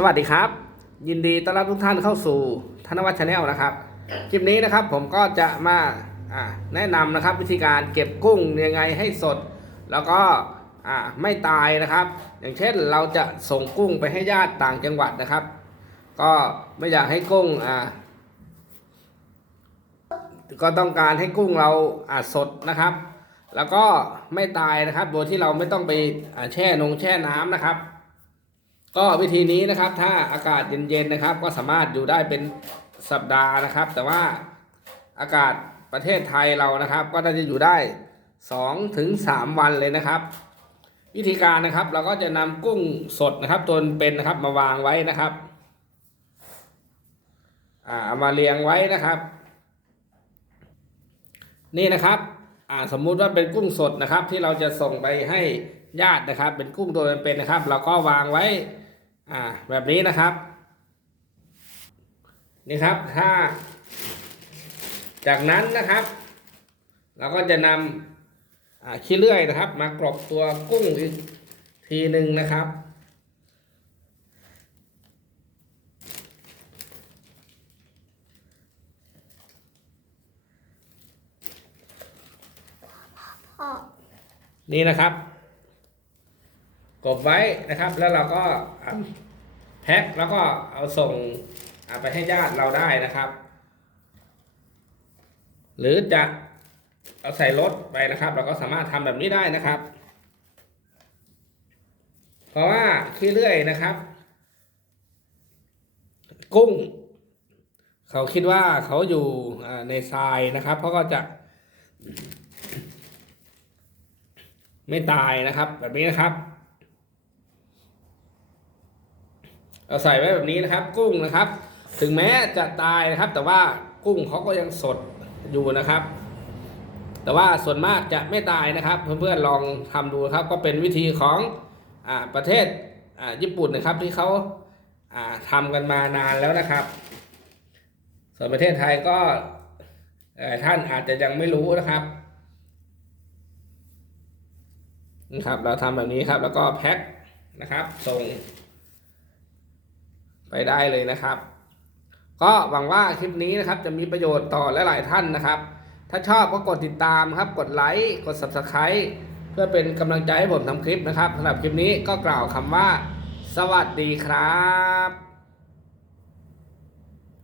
สวัสดีครับ ยินดีต้อนรับทุกท่านเข้าสู่ธนวัฒน์ชาแนลนะครับคลิปนี้นะครับผมก็จะมาแนะนำนะครับวิธีการเก็บกุ้งยังไงให้สด แล้วก็ไม่ตายนะครับ อย่างเช่นเราจะส่งกุ้งไปให้ญาติต่างจังหวัดนะครับ ก็ไม่อยากให้กุ้งก็ต้องการให้กุ้งเราสดนะครับ แล้วก็ไม่ตายนะครับโดยที่เราไม่ต้องไปแช่นงแช่น้ำนะครับ ก็วิธีนี้นะครับถ้าอากาศเย็นๆนะครับ ก็สามารถอยู่ได้เป็นสัปดาห์นะครับ แต่ว่าอากาศประเทศไทยเรานะครับ ก็น่าจะอยู่ได้2ถึง3วันเลยนะครับ วิธีการนะครับเราก็จะนำกุ้งสดนะครับตัวเป็นนะครับมาวางไว้นะครับอ่าเอามาเรียงไว้นะครับ นี่นะครับอ่าสมมุติว่าเป็นกุ้งสดนะครับ ที่เราจะส่งไปให้ ญาตินะครับ เป็นกุ้งตัวเป็นๆนะครับ เราก็วางไว้อ่าแบบนี้นะครับ นี่ครับถ้า จากนั้นนะครับ เราก็จะนำอ่าขี้เลื่อยนะครับ มากรบตัวกุ้งอีกทีหนึ่งนะครับพ่อนี่นะครับ กบไว้นะครับ แล้วเราก็แพ็คแล้วก็เอาส่งไปให้ญาติเราได้นะครับ หรือจะเอาใส่รถไปนะครับ เราก็สามารถทำแบบนี้ได้นะครับ เพราะว่าขี้เลื่อยนะครับ กุ้ง เขาคิดว่าเขาอยู่ในทรายนะครับเขาก็จะไม่ตายนะครับ แบบนี้นะครับ เอา ใส่ไว้แบบนี้นะครับ กุ้งนะครับ ถึงแม้จะตายนะครับ แต่ว่ากุ้งเขาก็ยังสดอยู่นะครับ แต่ว่าส่วนมากจะไม่ตายนะครับ เพื่อนๆลองทำดูครับ ก็เป็นวิธีของอประเทศญี่ปุ่นนะครับที่เขาอ่าทำกันมานานแล้วนะครับ ส่วนประเทศไทยก็ท่านอาจจะยังไม่รู้นะครับนะครับ เราทำแบบนี้ครับ แล้วก็แพ็คนะครับส่ง ไปได้เลยนะครับ ก็หวังว่าคลิปนี้นะครับจะมีประโยชน์ต่อลหลายๆท่านนะครับ ถ้าชอบก็กดติดตามครับ กดไลค์ กด subscribe เพื่อเป็นกำลังใจให้ผมทำคลิปนะครับสำหรับคลิปนี้ก็กล่าวคำว่า สวัสดีครับ